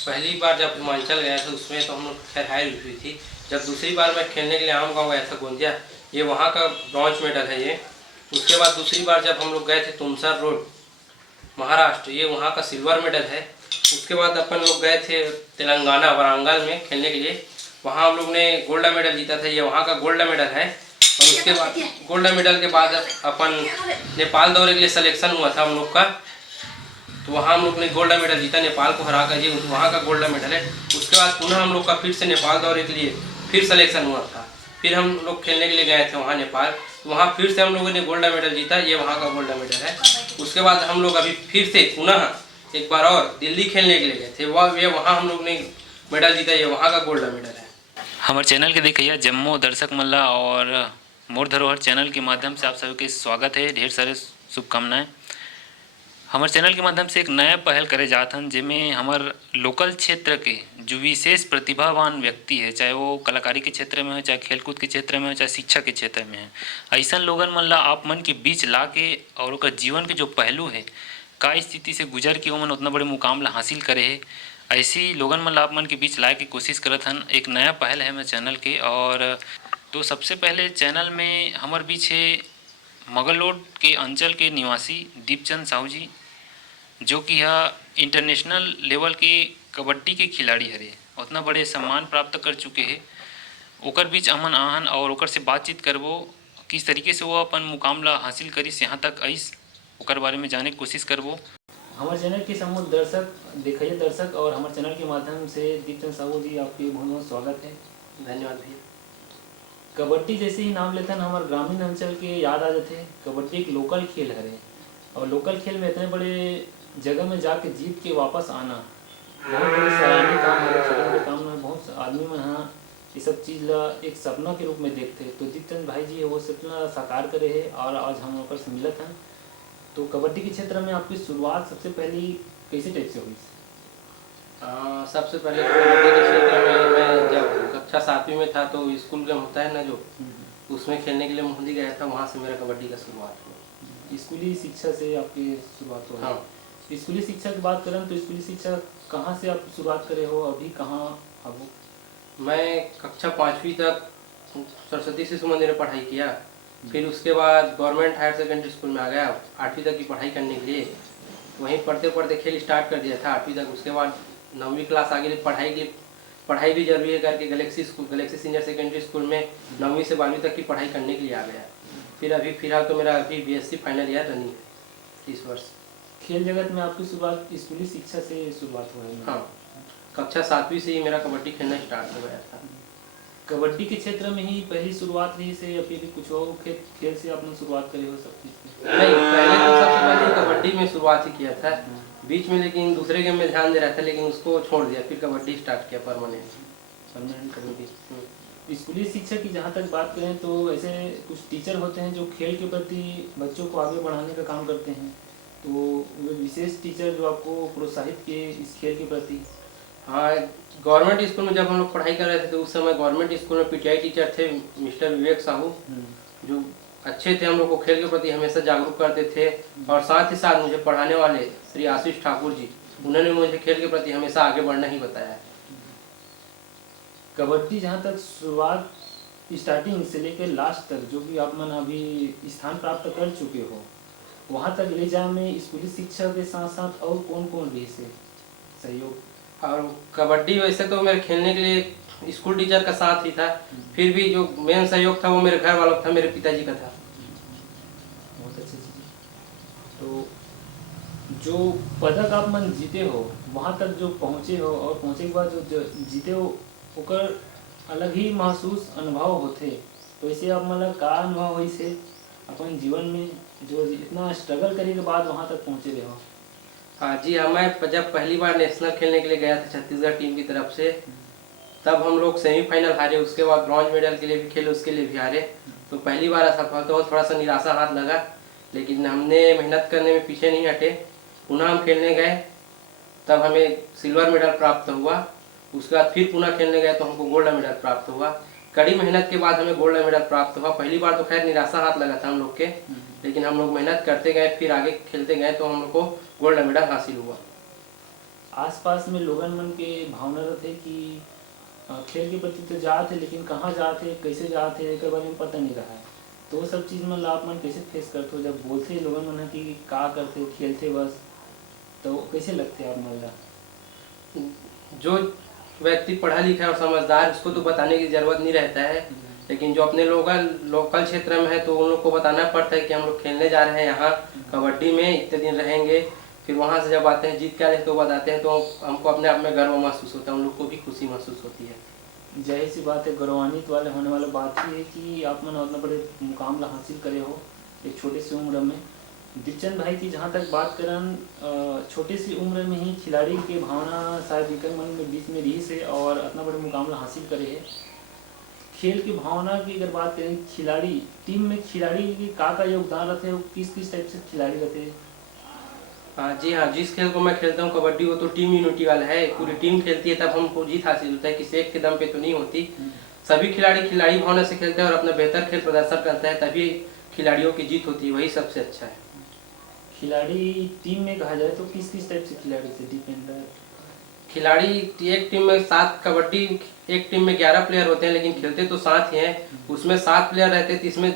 पहली बार जब हिमाचल गया था उसमें तो हम लोग खैर हार हुई थी। जब दूसरी बार मैं खेलने के लिए आम गाँव गया था गोंदिया, ये वहाँ का ब्रॉन्ज मेडल है ये। उसके बाद दूसरी बार जब हम लोग गए थे तुमसर रोड महाराष्ट्र, ये वहाँ का सिल्वर मेडल है। उसके बाद अपन लोग गए थे तेलंगाना वारंगल में खेलने के लिए, वहाँ हम लोग ने गोल्ड मेडल जीता था, ये वहाँ का गोल्ड मेडल है। और उसके बाद गोल्ड मेडल के बाद अपन नेपाल दौरे के लिए सिलेक्शन हुआ था हम लोग का, तो वहाँ हम लोग ने गोल्ड मेडल जीता, नेपाल को हरा कर, ये वहाँ का गोल्ड मेडल है। उसके बाद पुनः हम लोग का फिर से नेपाल दौरे के लिए फिर सिलेक्शन हुआ था, फिर हम लोग खेलने के लिए गए थे वहाँ नेपाल, तो वहाँ फिर से हम लोगों ने गोल्ड मेडल जीता, ये वहाँ का गोल्ड मेडल है। उसके बाद हम लोग अभी फिर से पुनः एक बार और दिल्ली खेलने के लिए गए थे, वहाँ हम लोग ने मेडल जीता, ये वहाँ का गोल्ड मेडल है। हमारे चैनल के देखिए जम्मू दर्शक मल्ला और मोर धरोहर चैनल के माध्यम से आप सभी के स्वागत है, ढेर सारे शुभकामनाएं। हमारे चैनल के माध्यम से एक नया पहल करे जात हन, जिसमें हमारे लोकल क्षेत्र के जो विशेष प्रतिभावान व्यक्ति है, चाहे वो कलाकारी के क्षेत्र में हो, चाहे खेलकूद के क्षेत्र में हो, चाहे शिक्षा के क्षेत्र में है, ऐसा लोगन मन ला आप मन के बीच ला के और उनका जीवन के जो पहलू है, का स्थिति से गुजर के उमन उतना बड़े मुकाम ला हासिल करे है, ऐसी लोगन मन ला आप मन के बीच लाए की कोशिश करत हन। एक नया पहल है मेरे चैनल के। और तो सबसे पहले चैनल में हमारे बीच है मगलोड के अंचल के निवासी दीपचंद साहू जी, जो कि यह इंटरनेशनल लेवल के कबड्डी के खिलाड़ी हरे, उतना बड़े सम्मान प्राप्त कर चुके हैं। ओकर बीच अमन आहन और ओकर से बातचीत करबो, किस तरीके से वो अपन मुकामला हासिल करिस, यहाँ तक आइस, ओकर बारे में जाने की कोशिश करबो। हमारे चैनल के समूह दर्शक देखिए दर्शक और हमारे चैनल के माध्यम से दीपचंद साहू जी आपके बहुत बहुत स्वागत है। धन्यवाद भैया। कबड्डी जैसे ही नाम लेते हैं हमारे ग्रामीण अंचल के याद आ जाते हैं। कबड्डी एक लोकल खेल है और लोकल खेल में इतने बड़े जगह में जाके जीत के वापस आना बहुत बड़ी सराहनीय काम है। छोटे मोटे काम में बहुत आदमी में हाँ ये सब चीज़ ला एक सपना के रूप में देखते हैं, तो दीपचंद भाई जी वो सपना साकार करे है और आज हम लोग से मिलत हैं। तो कबड्डी के क्षेत्र में आपकी शुरुआत सबसे पहली कैसे टाइप से हुई? सबसे पहले कबड्डी के क्षेत्र में मैं जब कक्षा 7वीं में था तो स्कूल का होता है ना जो, उसमें खेलने के लिए मोहाली गया था, वहाँ से मेरा कबड्डी का शुरुआत हुआ। स्कूली शिक्षा से आपकी शुरुआत हो? हाँ। स्कूली शिक्षा की बात करें तो स्कूली शिक्षा कहाँ से आप शुरुआत करे हो, अभी कहाँ अब? मैं कक्षा 5वीं तक सरस्वती शिशु मंदिर में पढ़ाई किया, फिर उसके बाद गवर्नमेंट हायर सेकेंडरी स्कूल में आ गया 8वीं तक की पढ़ाई करने के लिए। वहीं पढ़ते पढ़ते खेल स्टार्ट कर दिया था 8वीं तक। उसके बाद 9वीं क्लास आगे पढ़ाई भी जरूरी है करके गैलेक्सी सीनियर सेकेंडरी स्कूल में 9वीं से 12वीं तक की पढ़ाई करने के लिए आ गया। फिर अभी फिलहाल तो मेरा अभी BSc फाइनल ईयर रनिंग है इस वर्ष। खेल जगत में आपकी शुरुआत स्कूली शिक्षा से शुरुआत हो रही है? हाँ, कक्षा 7वीं से ही मेरा कबड्डी खेलना स्टार्ट हो गया था। कबड्डी के क्षेत्र में ही पहली शुरुआत रही से या फिर कुछ और खेल से आपने शुरुआत करी हो सब चीज़? नहीं, पहले तो सबसे पहले कबड्डी में शुरुआत ही किया था बीच में, लेकिन दूसरे गेम में ध्यान दे रहा था, लेकिन उसको छोड़ दिया, फिर कबड्डी स्टार्ट किया परमानेंट कबड्डी। स्कूली शिक्षा की जहाँ तक बात करें तो ऐसे कुछ टीचर होते हैं जो खेल के प्रति बच्चों को आगे बढ़ाने का काम करते हैं, तो वो विशेष टीचर जो आपको प्रोत्साहित किए इस खेल के प्रति? हाँ, गवर्नमेंट स्कूल में जब हम लोग पढ़ाई कर रहे थे तो उस समय गवर्नमेंट स्कूल में PTI टीचर थे मिस्टर विवेक साहू, जो अच्छे थे, हम लोग को खेल के प्रति हमेशा जागरूक करते थे। और साथ ही साथ मुझे पढ़ाने वाले श्री आशीष ठाकुर जी, उन्होंने मुझे खेल के प्रति हमेशा आगे बढ़ना ही बताया। कबड्डी जहाँ तक शुरुआत स्टार्टिंग से लेकर लास्ट तक जो भी आप मन अभी स्थान प्राप्त कर चुके हो, वहाँ तक ले जाने में स्कूली शिक्षा के साथ साथ और कौन कौन रही से सहयोग? और कबड्डी वैसे तो मेरे खेलने के लिए स्कूल टीचर का साथ ही था, फिर भी जो मेन सहयोग था वो मेरे घर वालों का था, मेरे पिताजी का था। बहुत अच्छी चीज़। तो जो पदक आप मन जीते हो, वहाँ तक जो पहुँचे हो और पहुँचे के बाद जो जीते हो ओकर अलग ही महसूस अनुभव होते, तो ऐसे आप मतलब का अनुभव हुई से अपन जीवन में जो इतना स्ट्रगल करने के बाद वहाँ तक पहुँचे रहे हो? हाँ जी, हाँ, मैं जब पहली बार नेशनल खेलने के लिए गया था छत्तीसगढ़ टीम की तरफ से, तब हम लोग सेमीफाइनल हारे, उसके बाद ब्रॉन्ज मेडल के लिए भी खेले, उसके लिए भी हारे। तो पहली बार असफल तो थोड़ा सा निराशा हाथ लगा, लेकिन हमने मेहनत करने में पीछे नहीं हटे, पुनः हम खेलने गए, तब हमें सिल्वर मेडल प्राप्त हुआ। उसके बाद फिर पुनः खेलने गए तो हमको गोल्ड मेडल प्राप्त हुआ। कड़ी मेहनत के बाद हमें गोल्ड मेडल प्राप्त हुआ। पहली बार तो खैर निराशा हाथ लगा था हम लोग के, लेकिन हम लोग मेहनत करते गए, फिर आगे खेलते गए तो हम लोग को गोल्ड मेडल हासिल हुआ। आसपास में लोगन मन के भावना रहते कि खेल के प्रति तो जाते लेकिन कहाँ जाते कैसे जाते एक बारे में पता नहीं रहा है। तो वो सब चीज़ मन आप मन कैसे फेस करते हो जब बोलते लोगन मन कि का करते खेलते बस, तो कैसे लगते आप मन ला? जो व्यक्ति पढ़ा लिखा है और समझदार, उसको तो बताने की जरूरत नहीं रहता है, लेकिन जो अपने लोकल क्षेत्र में है तो उन लोग को बताना पड़ता है कि हम लोग खेलने जा रहे हैं यहाँ कबड्डी में, इतने दिन रहेंगे। फिर वहाँ से जब आते हैं जीत के आते हैं तो बताते हैं, तो हमको अपने आप में गर्व महसूस होता है, उन लोग को भी खुशी महसूस होती है। जाहिर सी बात है, गौरवान्वित वाले होने वाला बात ही है कि आप मन उतना बड़े मुकाम ला हासिल करे हो एक छोटे सी उम्र में। दीपचंद भाई की जहाँ तक बात करन, छोटी सी उम्र में ही खिलाड़ी के भावना शायद इकर मन में बीच में रही से और इतना बड़े मुकाम ला हासिल करे है। खेल की भावना की अगर बात करें, खिलाड़ी टीम में खिलाड़ी के का योगदान रहते हैं, किस किस टाइप से खिलाड़ी रहते हैं? हाँ जी हाँ, जिस खेल को मैं खेलता हूँ कबड्डी, वो तो टीम यूनिटी वाला है, पूरी टीम खेलती है तब हमको जीत हासिल होता है, किसी एक के दम पे तो नहीं होती। सभी खिलाड़ी भावना से खेलते हैं और अपना बेहतर खेल प्रदर्शन करता है, तभी खिलाड़ियों की जीत होती है, वही सबसे अच्छा है। खिलाड़ी टीम में कहा जाए तो किस किस टाइप से खिलाड़ी से? डिफेंडर खिलाड़ी एक टीम में 7, कबड्डी एक टीम में 11 प्लेयर होते हैं, लेकिन खेलते तो 7 ही हैं। उसमें 7 प्लेयर रहते हैं, इसमें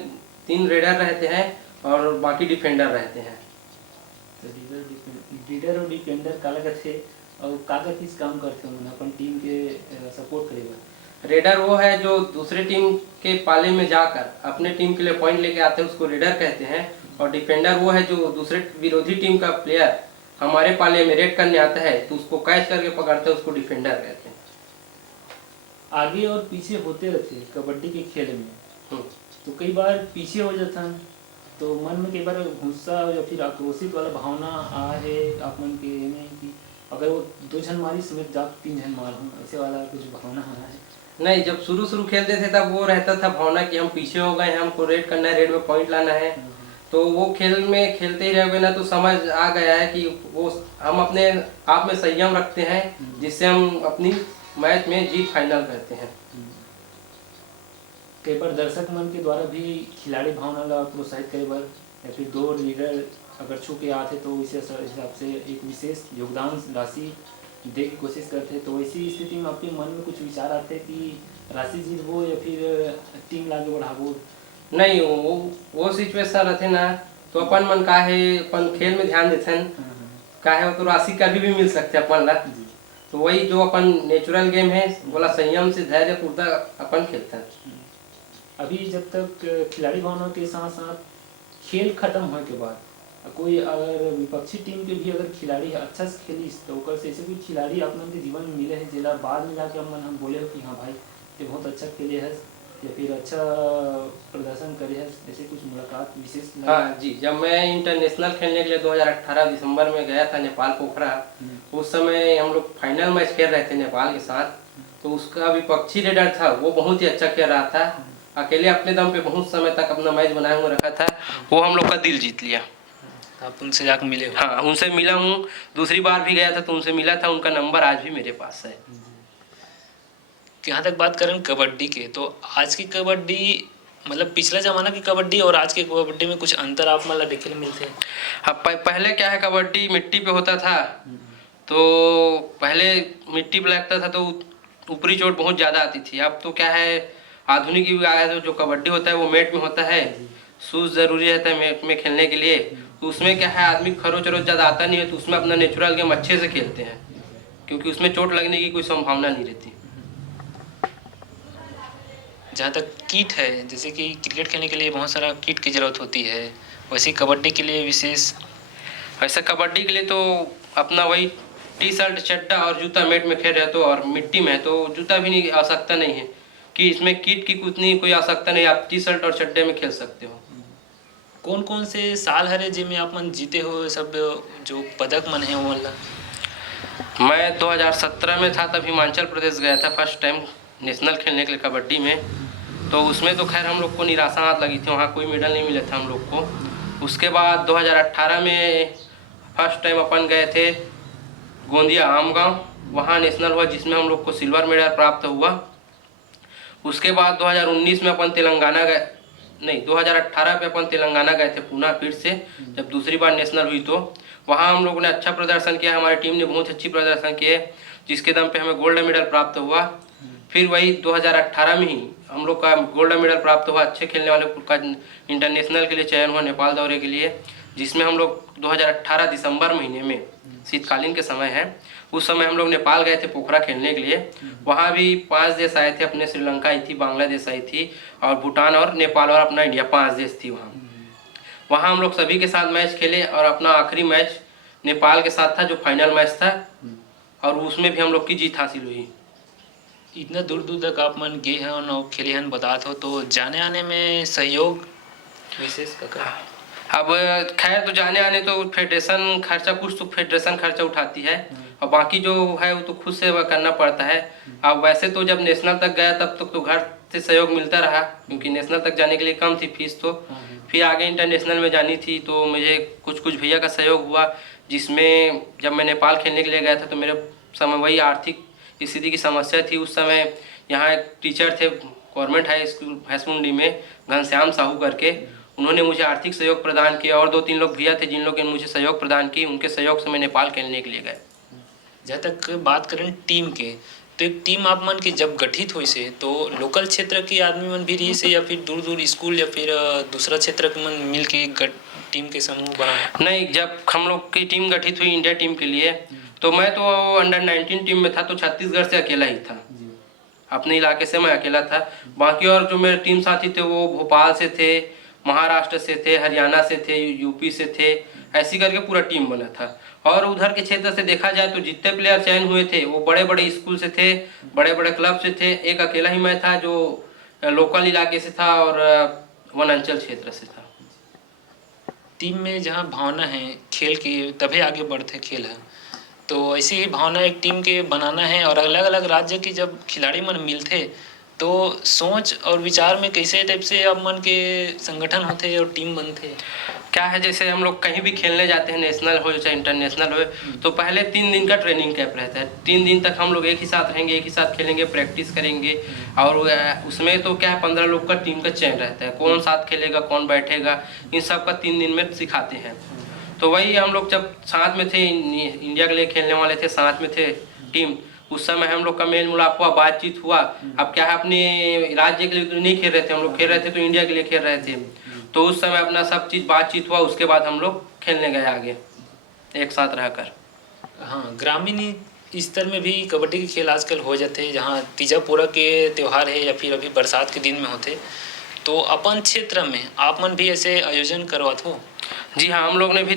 3 रेडर रहते हैं और बाकी डिफेंडर रहते हैं। तो लीडर और डिफेंडर का अलग थे और काका किस काम करते हो अपन टीम के सपोर्ट करेगा? रेडर वो है जो दूसरे टीम के पाले में जाकर अपने टीम के लिए पॉइंट लेके आते हैं, उसको रेडर कहते हैं। और डिफेंडर वो है जो दूसरे विरोधी टीम का प्लेयर हमारे पाले में रेड करने आता है तो उसको कैच करके पकड़ते हैं, उसको डिफेंडर कहते हैं। आगे और पीछे होते रहते कबड्डी के खेल में, तो कई बार पीछे हो जाता है तो मन में कई बार गुस्सा या फिर आक्रोशित वाला भावना आ है आप मन के में कि अगर वो 2 जन मारी समेत जा 3 जन मार हूँ, ऐसे वाला कुछ भावना है? नहीं, जब शुरू खेलते थे तब वो रहता था भावना कि हम पीछे हो गए हैं, हमको रेड करना है, रेड में पॉइंट लाना है। तो वो खेल में खेलते ही रहोगे ना तो समझ आ गया है कि वो हम अपने आप में संयम रखते हैं, जिससे हम अपनी मैच में जीत फाइनल करते हैं। कई बार दर्शक मन के द्वारा भी खिलाड़ी भावना ला प्रोत्साहित करे बार या फिर 2 लीडर अगर छू के आते तो इस हिसाब से एक विशेष योगदान राशि दे की कोशिश करते, तो ऐसी स्थिति में आपके मन में कुछ विचार आते कि राशि जीतबो या फिर टीम लागे बढ़ाबो? नहीं, वो सिचुएशन रहते ना तो अपन मन का है, अपन खेल में ध्यान देते हैं का है, वो तो राशि कभी भी मिल सकते हैं अपन ला। तो वही जो अपन नेचुरल गेम है, बोला संयम से धैर्य पूर्वक अपन खेलते हैं। अभी जब तक खिलाड़ी भावना के साथ साथ खेल खत्म होने के बाद कोई अगर विपक्षी टीम के भी अगर खिलाड़ी अच्छा से खेलिस तो ओकर से ऐसे कोई खिलाड़ी अपन के जीवन में मिले है जेला बाद में जाके हम बोले हो कि हाँ भाई ये बहुत अच्छा खेले है या फिर अच्छा प्रदर्शन करे है, ऐसे कुछ मुलाकात विशेष? हाँ जी, जब मैं इंटरनेशनल खेलने के लिए 2018 दिसंबर में गया था नेपाल पोखरा, उस समय हम लोग फाइनल मैच खेल रहे थे नेपाल के साथ। तो उसका विपक्षी रेडर था, वो बहुत ही अच्छा खेल रहा था, अकेले अपने दम पे बहुत समय तक अपना मैच बनाए हुए रखा था, वो हम लोग का दिल जीत लिया। आप उनसे जाकर मिले हो? हाँ, उनसे मिला हूँ, दूसरी बार भी गया था तो उनसे मिला था, उनका नंबर आज भी मेरे पास है। यहाँ तक बात करें कबड्डी के, तो आज की कबड्डी मतलब पिछला जमाना की कबड्डी और आज की कबड्डी में कुछ अंतर आप मतलब देखने मिलते हैं? हाँ, पहले क्या है, कबड्डी मिट्टी पे होता था, तो पहले मिट्टी पे लगता था तो ऊपरी चोट बहुत ज़्यादा आती थी। अब तो क्या है, आधुनिक युग आ गया, तो जो कबड्डी होता है वो मैट में होता है, शूज़ ज़रूरी रहता है मैट में खेलने के लिए। तो उसमें क्या है, आदमी खरोच वरोच ज़्यादा आता नहीं है, तो उसमें अपना नेचुरल गेम अच्छे से खेलते हैं, क्योंकि उसमें चोट लगने की कोई संभावना नहीं रहती। जहाँ तक किट है, जैसे कि क्रिकेट खेलने के लिए बहुत सारा किट की ज़रूरत होती है, वैसे कबड्डी के लिए विशेष? ऐसा कबड्डी के लिए तो अपना वही टी-शर्ट, चड्डा और जूता मैट में खेल रहे तो, और मिट्टी में तो जूता भी नहीं आवश्यकता नहीं है, कि इसमें किट की कुछ नहीं, कोई आवश्यकता नहीं, आप टी-शर्ट और चड्डे में खेल सकते हो। कौन कौन से साल हरे जिनमें आप मन जीते हो सब जो पदक मन है वो वाला? मैं 2017 में था, तब हिमाचल प्रदेश गया था फर्स्ट टाइम नेशनल खेलने के लिए कबड्डी में। तो उसमें तो खैर हम लोग को निराशा हाथ लगी थी, वहाँ कोई मेडल नहीं मिला था हम लोग को। उसके बाद 2018 में फर्स्ट टाइम अपन गए थे गोंदिया आमगांव, वहाँ नेशनल हुआ जिसमें हम लोग को सिल्वर मेडल प्राप्त हुआ। उसके बाद 2019 में अपन तेलंगाना गए, नहीं 2018 पे अपन तेलंगाना गए थे पूना फिर से, जब दूसरी बार नेशनल हुई तो वहाँ हम लोगों ने अच्छा प्रदर्शन किया, हमारी टीम ने बहुत अच्छी प्रदर्शन किए, जिसके दम पे हमें गोल्ड मेडल प्राप्त हुआ। फिर वही 2018 में ही हम लोग का गोल्ड मेडल प्राप्त हुआ, अच्छे खेलने वाले का इंटरनेशनल के लिए चयन हुआ नेपाल दौरे के लिए, जिसमें हम लोग 2018 दिसंबर महीने में, शीतकालीन के समय है, उस समय हम लोग नेपाल गए थे पोखरा खेलने के लिए। वहाँ भी 5 देश आए थे अपने, श्रीलंका आई थी, बांग्लादेश आई थी और भूटान और नेपाल और अपना इंडिया, 5 देश थी वहाँ। वहाँ हम लोग सभी के साथ मैच खेले और अपना आखिरी मैच नेपाल के साथ था जो फाइनल मैच था, और उसमें भी हम लोग की जीत हासिल हुई। इतना दूर दूर तक आप मन गए हैं और खेले हैं बताते हो, तो जाने आने में सहयोग विशेष का? अब खैर तो जाने आने तो फेडरेशन खर्चा, कुछ तो फेडरेशन खर्चा उठाती है और बाकी जो है वो तो खुद से करना पड़ता है। अब वैसे तो जब नेशनल तक गया तब तक तो घर से सहयोग मिलता रहा, क्योंकि नेशनल तक जाने के लिए कम थी फीस, तो फिर आगे इंटरनेशनल में जानी थी तो मुझे कुछ भैया का सहयोग हुआ, जिसमें जब मैं नेपाल खेलने के लिए गया था तो मेरे समय वही आर्थिक स्थिति की समस्या थी। उस समय यहाँ एक टीचर थे गवर्नमेंट हाई स्कूल भैंसमुंडी में, घनश्याम साहू करके, उन्होंने मुझे आर्थिक सहयोग प्रदान किया और 2-3 लोग भैया थे जिन लोगों ने मुझे सहयोग प्रदान की, उनके सहयोग से मैं नेपाल खेलने के लिए गया। जहाँ तक बात करें टीम के, तो एक टीम आप मन की जब गठित हुई से तो लोकल क्षेत्र के आदमी मन भी रही से या फिर दूर दूर स्कूल या फिर दूसरा क्षेत्र के मन मिल के टीम के समूह बना? नहीं, जब हम लोग की टीम गठित हुई इंडिया टीम के लिए, तो मैं तो अंडर 19 टीम में था, तो छत्तीसगढ़ से अकेला ही था, अपने इलाके से मैं अकेला था। बाकी और जो मेरे टीम साथी थे वो भोपाल से थे, महाराष्ट्र से थे, हरियाणा से थे, यूपी से थे, ऐसी करके पूरा टीम बना था। और उधर के क्षेत्र से देखा जाए तो जितने प्लेयर चयन हुए थे वो बड़े बड़े स्कूल से थे, बड़े बड़े क्लब से थे। एक अकेला ही मैं था जो लोकल इलाके से था और वनांचल क्षेत्र से था। टीम में जहाँ भावना है खेल की तभी आगे बढ़ते खेल है, तो ऐसी ही भावना एक टीम के बनाना है। और अलग अलग राज्य के जब खिलाड़ी मन मिलते तो सोच और विचार में कैसे टाइप से अब मन के संगठन होते और टीम बनते? क्या है, जैसे हम लोग कहीं भी खेलने जाते हैं, नेशनल हो चाहे इंटरनेशनल हो, तो पहले 3 दिन का ट्रेनिंग कैंप रहता है। 3 दिन तक हम लोग एक ही साथ रहेंगे, एक ही साथ खेलेंगे, प्रैक्टिस करेंगे, और उसमें तो क्या है 15 लोग का टीम का चयन रहता है, कौन साथ खेलेगा, कौन बैठेगा, इन सब का 3 दिन में सिखाते हैं। तो वही हम लोग जब साथ में थे, इंडिया के लिए खेलने वाले थे, साथ में थे टीम, उस समय हम लोग का मेल मुलाकात हुआ, बातचीत हुआ। अब क्या है, अपने राज्य के लिए तो नहीं खेल रहे थे हम लोग, खेल रहे थे तो इंडिया के लिए खेल रहे थे, तो उस समय अपना सब चीज़ बातचीत हुआ। उसके बाद हम लोग खेलने गए आगे एक साथ रहकर। हाँ, ग्रामीण स्तर में भी कबड्डी के खेल आजकल हो जाते हैं, जहाँ तीजा पूरा के त्यौहार है या फिर अभी बरसात के दिन में होते, तो अपन क्षेत्र में आप मन भी ऐसे आयोजन करवाते हो? जी हाँ, हम लोग ने भी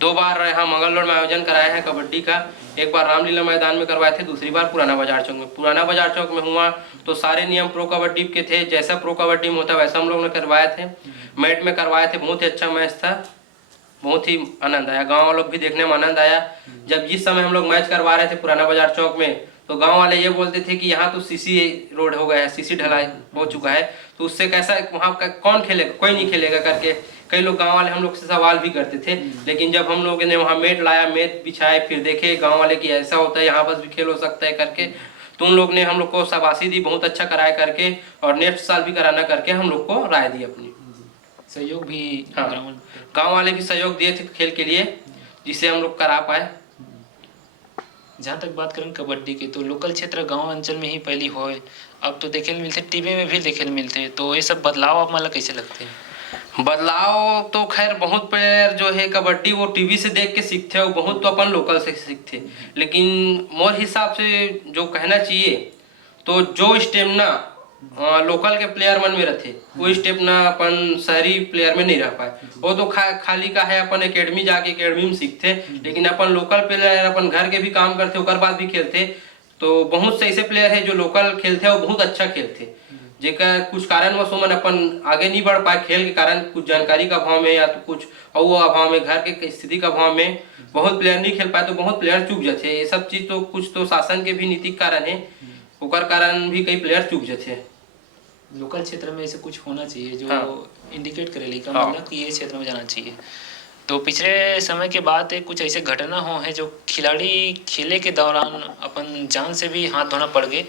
2 बार यहाँ मंगल रोड में आयोजन कराया है कबड्डी का। एक बार रामलीला मैदान में करवाए थे, दूसरी बार पुराना बाजार चौक में। पुराना बाजार चौक में हुआ तो सारे नियम प्रो कबड्डी के थे, जैसा प्रो कबड्डी में होता वैसा हम लोग ने करवाए थे, मैट में करवाए थे। बहुत ही अच्छा मैच था, बहुत ही आनंद आया, गाँव वालों को भी देखने में आनंद आया। जब जिस समय हम लोग मैच करवा रहे थे पुराना बाजार चौक में, तो गांव वाले ये बोलते थे कि यहाँ तो सीसी रोड हो गया है, सीसी ढलाई हो चुका है, तो उससे कैसा वहाँ कौन खेलेगा, कोई नहीं खेलेगा करके कई लोग गांव वाले हम लोग से सवाल भी करते थे। लेकिन जब हम लोगों ने वहाँ मेट लाया, मेट बिछाए, फिर देखे गांव वाले कि ऐसा होता है, यहाँ बस भी खेल हो सकता है करके, तो उन लोग ने हम लोग को शाबाशी दी, बहुत अच्छा कराया करके, और नेक्स्ट साल भी कराना करके हम लोग को राय दी अपनी। सहयोग भी? हाँ, गाँव वाले भी सहयोग दिए थे खेल के लिए, जिससे हम लोग करा पाए। जहाँ तक बात करें कबड्डी की, तो लोकल क्षेत्र गांव अंचल में ही पहली होए, अब तो देखे मिलते, टीवी में भी देखे मिलते, तो ये सब बदलाव आप मतलब कैसे लगते हैं? बदलाव तो खैर बहुत प्लेयर जो है कबड्डी वो टीवी से देख के सीखते हैं, बहुत तो अपन लोकल से सीखते, लेकिन मोर हिसाब से जो कहना चाहिए तो जो स्टेमिना लोकल के प्लेयर मन में रहते वो स्टेमिना अपन शहरी प्लेयर में नहीं रह पाए। वो तो खाली का है अपन एकेडमी जाके एकेडमी में सीखते, लेकिन अपन लोकल प्लेयर अपन घर के भी काम करते, उसके बाद भी खेलते। तो बहुत से ऐसे प्लेयर है जो लोकल खेलते हैं, वो बहुत अच्छा खेलते, जेकर कुछ कारणवश मन अपन आगे नहीं बढ़ पाए खेल के कारण, कुछ जानकारी का अभाव में या तो कुछ और अभाव में, घर के स्थिति का अभाव में बहुत प्लेयर नहीं खेल पाए, तो बहुत प्लेयर चूक जाते। ये सब चीज तो कुछ तो शासन के भी नीति कारण है, ओकर कारण भी कई प्लेयर चूक जाते। लोकल क्षेत्र में ऐसे कुछ होना चाहिए जो इंडिकेट करे लेकर मतलब कि ये क्षेत्र में जाना चाहिए। तो पिछले समय के बाद कुछ ऐसे घटना हो है जो खिलाड़ी खेले के दौरान अपन जान से भी हाथ धोना पड़ गए,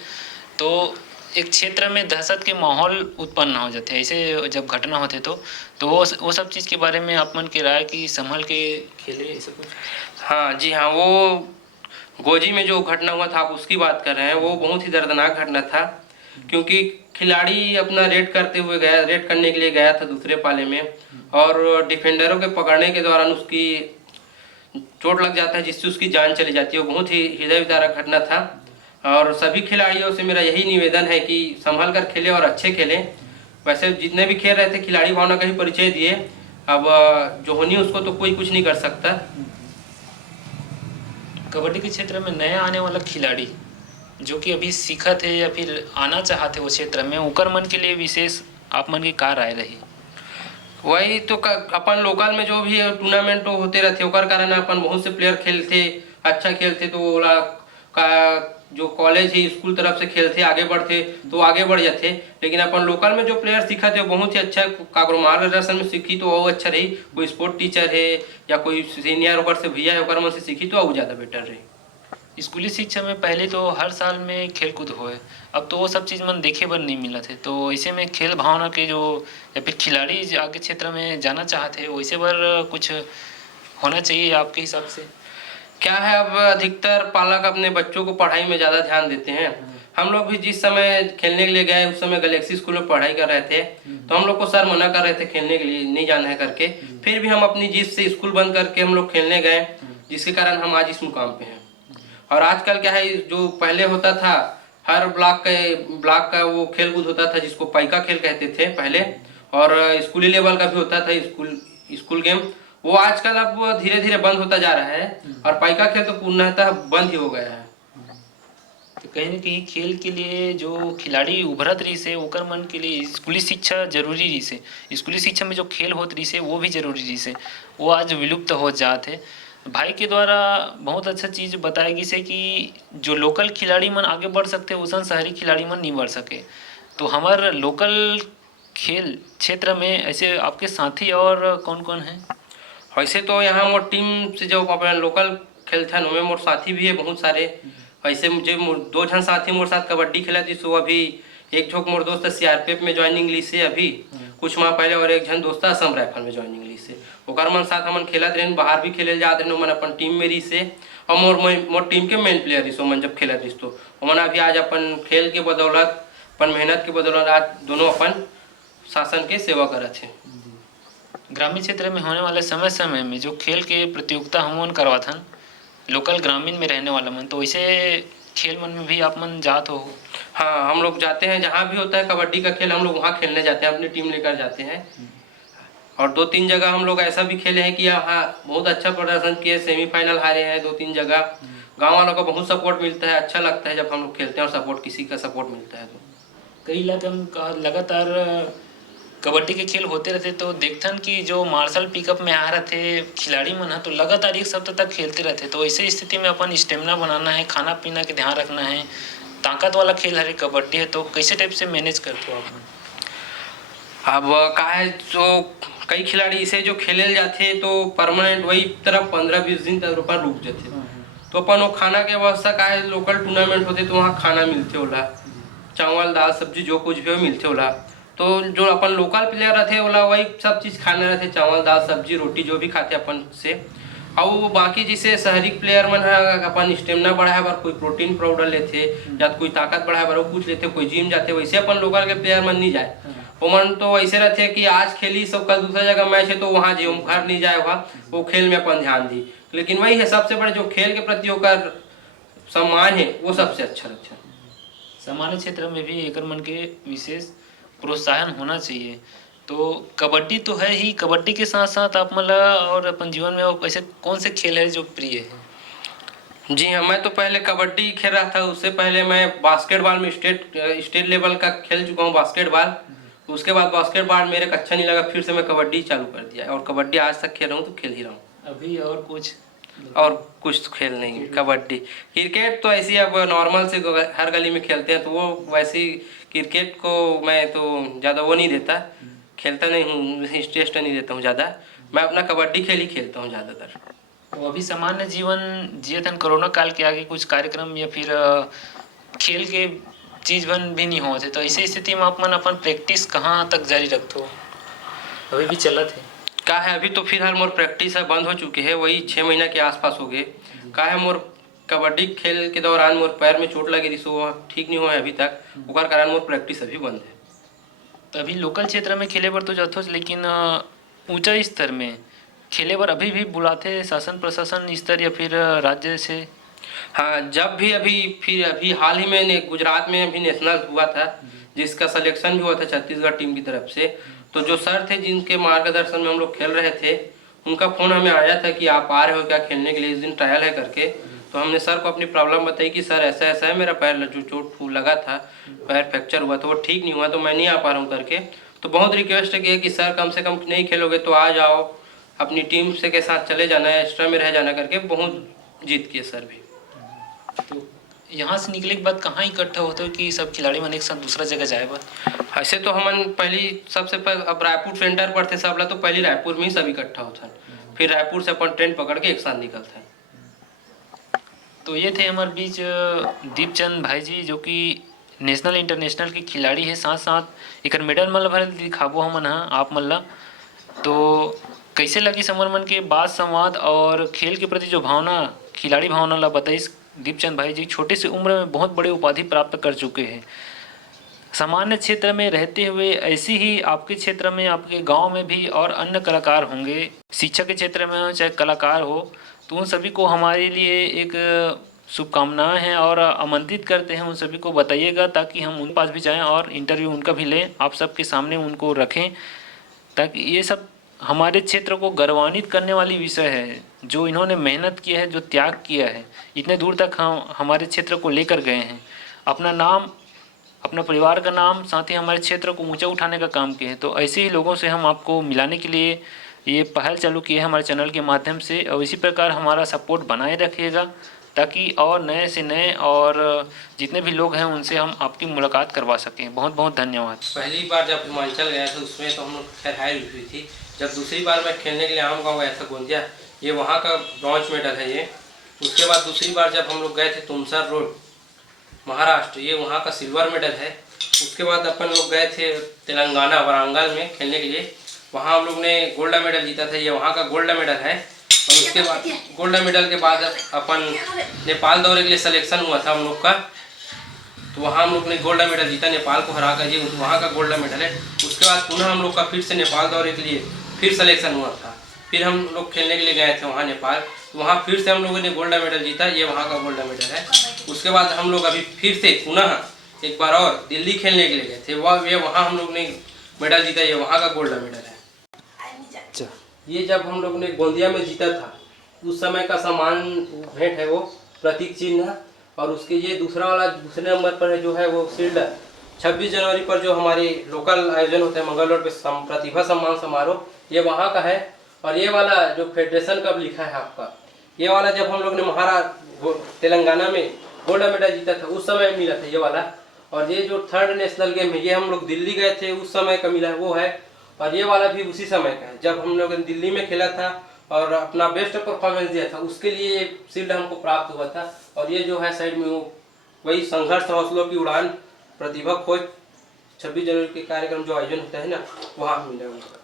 तो एक क्षेत्र में दहशत के माहौल उत्पन्न हो जाते हैं ऐसे जब घटना होते तो वो सब चीज़ के बारे में आप मन के राय कि संभल के खेले ऐसा कुछ। हाँ जी हाँ, वो गोजी में जो घटना हुआ था आप उसकी बात कर रहे हैं, वो बहुत ही दर्दनाक घटना था। क्योंकि खिलाड़ी अपना रेड करने के लिए गया था दूसरे पाले में, और डिफेंडरों के पकड़ने के दौरान उसकी चोट लग जाता है जिससे उसकी जान चली जाती है। वो बहुत ही हृदय विदारक घटना था। और सभी खिलाड़ियों से मेरा यही निवेदन है कि संभल कर खेलें और अच्छे खेलें। वैसे जितने भी खेल रहे थे खिलाड़ी भावना का ही परिचय दिए। अब जो होनी उसको तो कोई कुछ नहीं कर सकता। कबड्डी के क्षेत्र में नया आने वाला खिलाड़ी जो कि अभी सीखा थे या फिर आना चाहते वो क्षेत्र में ओकर मन के लिए विशेष आप मन की का राय रही। वही तो अपन लोकल में जो भी टूर्नामेंट होते रहते ओकर कारण अपन बहुत से प्लेयर खेलते, अच्छा खेलते, तो ओला का जो कॉलेज है स्कूल तरफ से खेलते आगे बढ़ते तो आगे बढ़ जाते। लेकिन अपन लोकल में जो प्लेयर सीखा थे वो बहुत ही अच्छा काकरो मार्गदर्शन में सीखी तो वो अच्छा रही। कोई स्पोर्ट टीचर है या कोई सीनियर ओकर से भैया है ओकर मन से सीखी तो वो ज़्यादा बेटर रही। स्कूली शिक्षा में पहले तो हर साल में खेल कूद होए, अब तो वो सब चीज़ मन देखे बर नहीं मिला थे। तो ऐसे में खेल भावना के जो या फिर खिलाड़ी जो आगे क्षेत्र में जाना चाहते हैं वैसे बर कुछ होना चाहिए आपके हिसाब से। क्या है, अब अधिकतर पालक अपने बच्चों को पढ़ाई में ज़्यादा ध्यान देते हैं। हम लोग भी जिस समय खेलने के लिए गए उस समय गैलेक्सी स्कूल में पढ़ाई कर रहे थे, तो हम लोग को सर मना कर रहे थे खेलने के लिए नहीं जाना है करके। फिर भी हम अपनी जिद से स्कूल बंद करके हम लोग खेलने गए, जिसके कारण हम आज इस मुकाम पे हैं। और आजकल क्या है, जो पहले होता था हर ब्लॉक का वो खेल कूद होता था जिसको पाइका खेल कहते थे पहले, और स्कूली लेवल का भी होता था स्कूल गेम। वो आजकल अब धीरे धीरे बंद होता जा रहा है और पाइका खेल तो पूर्णतः बंद ही हो गया है। तो कहीं ना कहीं खेल के लिए जो खिलाड़ी उभरत रही से ओकर मन के लिए स्कूली शिक्षा जरूरी रही से, स्कूली शिक्षा में जो खेल होत रही से वो भी जरूरी रही से, वो आज विलुप्त हो जाते। भाई के द्वारा बहुत अच्छा चीज़ बताएगी से कि जो लोकल खिलाड़ी मन आगे बढ़ सकते उसन शहरी खिलाड़ी मन नहीं बढ़ सके। तो हमारे लोकल खेल क्षेत्र में ऐसे आपके साथी और कौन कौन हैं। वैसे तो यहाँ मोर टीम से जो अपना लोकल खेलते हैं उनमें मोर साथी भी है बहुत सारे। ऐसे मुझे दो जन साथी मोर साथ कबड्डी खेला थी, सो अभी एक झोंक मोर दोस्त CRPF में ज्वाइनिंग ली से अभी कुछ माह पहले, और एक जन दोस्त असम राइफल में ज्वाइनिंग ली से। ओकर मन साथ हमन खेलत रहे, बाहर भी खेले जाते रहे, मन अपन टीम में रही से। और मोर टीम के मेन प्लेयर रही सो मन जब खेलत रही तो मन अभी आज अपन खेल के बदौलत अपन मेहनत के बदौलत आज दोनों अपन शासन के सेवा करत हैं। ग्रामीण क्षेत्र में होने वाले समय समय में जो खेल के प्रतियोगिता हम करवात हन लोकल ग्रामीण में रहने वाला मन, तो वैसे खेल मन में भी आप मन जात हो। हाँ, हम लोग जाते हैं जहाँ भी होता है कबड्डी का खेल हम लोग वहाँ खेलने जाते हैं, अपनी टीम लेकर जाते हैं। और 2-3 जगह हम लोग ऐसा भी खेले हैं कि यहाँ बहुत अच्छा प्रदर्शन किए, सेमीफाइनल हारे हैं 2-3 जगह। गाँव वालों का बहुत सपोर्ट मिलता है, अच्छा लगता है जब हम लोग खेलते हैं और सपोर्ट किसी का सपोर्ट मिलता है। तो कई इलाके में लगातार कबड्डी के खेल होते रहते तो देखथन कि जो मार्शल पिकअप में आ रहे थे खिलाड़ी मन तो लगातार एक सप्ताह तक खेलते रहते। तो ऐसे स्थिति में अपन स्टेमिना बनाना है, खाना पीना के ध्यान रखना है, ताकत वाला खेल है कबड्डी है, तो कैसे टाइप से मैनेज करते हो आप। अब का है जो कई खिलाड़ी इसे जो खेले जाते तो परमानेंट वही तरफ 15-20 दिन तक अपन रुक जाते। तो अपन वो खाना के व्यवस्था का है, लोकल टूर्नामेंट होते तो वहाँ खाना मिलते होला, चावल दाल सब्जी जो कुछ भी हो मिलते होला। तो जो अपन लोकल प्लेयर रहते ओला वही सब चीज़ खाने रहते, चावल दाल सब्जी रोटी जो भी खाते अपन से। और बाकी जैसे शहरी प्लेयर मन है अपन स्टेमिना बढ़ाए बार कोई प्रोटीन पाउडर लेते या कोई ताकत बढ़ाए बार वो कुछ लेते, कोई जिम जाते। वैसे अपन लोकल के प्लेयर मन नहीं जाए, वो मन तो ऐसे रहते कि आज खेली सब कल दूसरा जगह मैच है तो वहाँ जे घर नहीं जाए वहाँ वो खेल में अपन ध्यान दी। लेकिन वही है सबसे बड़े जो खेल के प्रति होकर सम्मान है वो सबसे अच्छा लगता है। सामान्य क्षेत्र में भी एक मन के विशेष प्रोत्साहन होना चाहिए। तो कबड्डी तो है ही, कबड्डी के साथ साथ आप मतलब और अपन जीवन में और ऐसे कौन से खेल है जो प्रिय है। जी हाँ, मैं तो पहले कबड्डी खेल रहा था, उससे पहले मैं बास्केटबॉल में स्टेट लेवल का खेल चुका हूँ बास्केटबॉल। उसके बाद बास्केटबॉल मेरे को अच्छा नहीं लगा, फिर से मैं कबड्डी चालू कर दिया और कबड्डी आज तक खेल रहा हूँ तो खेल ही रहा हूँ। अभी और कुछ तो खेल नहीं, कबड्डी। क्रिकेट तो ऐसी अब नॉर्मल से हर गली में खेलते हैं तो वो वैसे क्रिकेट को मैं तो ज़्यादा वो नहीं देता, खेलता नहीं हूँ, इंटरेस्ट नहीं देता हूँ ज़्यादा। मैं अपना कबड्डी खेल ही खेलता हूँ ज़्यादातर। वो अभी सामान्य जीवन जिए थन कोरोना काल के आगे कुछ कार्यक्रम या फिर खेल के चीज बन भी नहीं होते। तो ऐसी स्थिति में आप मन अपन प्रैक्टिस कहाँ तक जारी रखते हो? अभी भी चलत है का है अभी तो फिलहाल मोर प्रैक्टिस है बंद हो चुकी है, वही 6 महीना के आसपास हो गए। का है मोर कबड्डी खेल के दौरान मोर पैर में चोट लगी थी, सो वो ठीक नहीं हुआ है अभी तक, ओकर कारण मोर प्रैक्टिस अभी बंद है। तो अभी लोकल क्षेत्र में खेले बर तो जाथो, लेकिन ऊंचा स्तर में खेले बर अभी भी बुलाते शासन प्रशासन स्तर या फिर राज्य से? हाँ, जब भी फिर अभी हाल ही में गुजरात में अभी नेशनल हुआ था, जिसका सिलेक्शन भी हुआ था छत्तीसगढ़ टीम की तरफ से। तो जो सर थे जिनके मार्गदर्शन में हम लोग खेल रहे थे, उनका फ़ोन हमें आया था कि आप आ रहे हो क्या खेलने के लिए, इस दिन ट्रायल है करके। तो हमने सर को अपनी प्रॉब्लम बताई कि सर ऐसा ऐसा है, मेरा पैर जो चोट लगा था, पैर फ्रैक्चर हुआ था, वो ठीक नहीं हुआ, तो मैं नहीं आ पा रहा हूँ करके। तो बहुत रिक्वेस्ट किया कि सर कम से कम नहीं खेलोगे तो आ जाओ, अपनी टीम से के साथ चले जाना है, एक्स्ट्रा में रह जाना करके बहुत जीत किए सर भी। तो यहाँ से निकले के बाद कहाँ इकट्ठा होते हो कि सब खिलाड़ी मन एक साथ दूसरा जगह जाए बर? ऐसे तो हमन पहली सबसे पहले अब रायपुर सेंटर पर थे सब ला, तो पहले रायपुर में ही सब इकट्ठा होता है, फिर रायपुर से अपन ट्रेन पकड़ के एक साथ निकलते हैं। तो ये थे हमारे बीच दीपचंद भाई जी, जो कि नेशनल इंटरनेशनल के खिलाड़ी है, साथ साथ एक मेडल मतलब भर दिखाबो हमन हाँ आप मन ला। तो कैसे लगी समर मन के बात संवाद और खेल के प्रति जो भावना, खिलाड़ी भावना ला बताइस दीपचंद भाई जी। छोटे से उम्र में बहुत बड़े उपाधि प्राप्त कर चुके हैं। सामान्य क्षेत्र में रहते हुए ऐसी ही आपके क्षेत्र में, आपके गांव में भी और अन्य कलाकार होंगे, शिक्षा के क्षेत्र में हो चाहे कलाकार हो, तो उन सभी को हमारे लिए एक शुभकामनाएं हैं और आमंत्रित करते हैं। उन सभी को बताइएगा ताकि हम उन पास भी जाएं और इंटरव्यू उनका भी लें, आप सबके सामने उनको रखें, ताकि ये सब हमारे क्षेत्र को गौरवान्वित करने वाली विषय है। जो इन्होंने मेहनत की है, जो त्याग किया है, इतने दूर तक हम हमारे क्षेत्र को लेकर गए हैं, अपना नाम, अपना परिवार का नाम, साथ ही हमारे क्षेत्र को ऊंचा उठाने का काम किए हैं। तो ऐसे ही लोगों से हम आपको मिलाने के लिए ये पहल चालू की है हमारे चैनल के माध्यम से। और इसी प्रकार हमारा सपोर्ट बनाए रखिएगा ताकि और नए से नए और जितने भी लोग हैं उनसे हम आपकी मुलाकात करवा सकें। बहुत बहुत धन्यवाद। पहली बार जब हिमाचल गया था उसमें तो हम लोग खैर हार हुई थी। जब दूसरी बार मैं खेलने के लिए आम गाँव गया था गोंदिया, ये वहाँ का ब्रॉन्ज मेडल है ये। उसके बाद दूसरी बार जब हम लोग गए थे तुमसर रोड महाराष्ट्र, ये वहाँ का सिल्वर मेडल है। उसके बाद अपन लोग गए थे तेलंगाना वारंगल में खेलने के लिए, वहाँ हम लोग ने गोल्ड मेडल जीता था, ये वहाँ का गोल्ड मेडल है। और उसके बाद गोल्ड मेडल के बाद अपन नेपाल दौरे के लिए सिलेक्शन हुआ था हम लोग का, तो वहाँ हम लोग ने गोल्ड मेडल जीता, नेपाल को हरा कर, ये वहाँ का गोल्ड मेडल है। उसके बाद पुनः हम लोग का फिर से नेपाल दौरे के लिए फिर सिलेक्शन हुआ था, फिर हम लोग खेलने के लिए गए थे वहाँ नेपाल, तो वहाँ फिर से हम लोगों ने गोल्ड मेडल जीता, ये वहाँ का गोल्ड मेडल है। उसके बाद हम लोग अभी फिर से पुनः एक बार और दिल्ली खेलने के लिए गए थे, वहाँ हम लोग ने मेडल जीता, ये वहाँ का गोल्ड मेडल है। ये जब हम लोग ने गोंदिया में जीता था उस समय का सामान भेंट है, वो प्रतीक चिन्ह, और उसके ये दूसरा वाला दूसरे नंबर पर है जो है वो शील्ड। 26 जनवरी पर जो हमारे लोकल आयोजन होता है मंगल रोड पे प्रतिभा सम्मान समारोह, ये वहाँ का है। और ये वाला जो फेडरेशन कप लिखा है आपका, ये वाला जब हम लोग ने तेलंगाना में गोल्ड मेडल जीता था उस समय मिला था ये वाला। और ये जो थर्ड नेशनल गेम है ये हम लोग दिल्ली गए थे उस समय का मिला है वो है। और ये वाला भी उसी समय का है जब हम लोग दिल्ली में खेला था और अपना बेस्ट परफॉर्मेंस दिया था, उसके लिए ये शील्ड हमको प्राप्त हुआ था। और ये जो है साइड में वो वही संघर्ष हौसलों की उड़ान प्रतिभा खोज 26 जनवरी के कार्यक्रम जो आयोजन होता है ना, वहाँ मिला हुआ।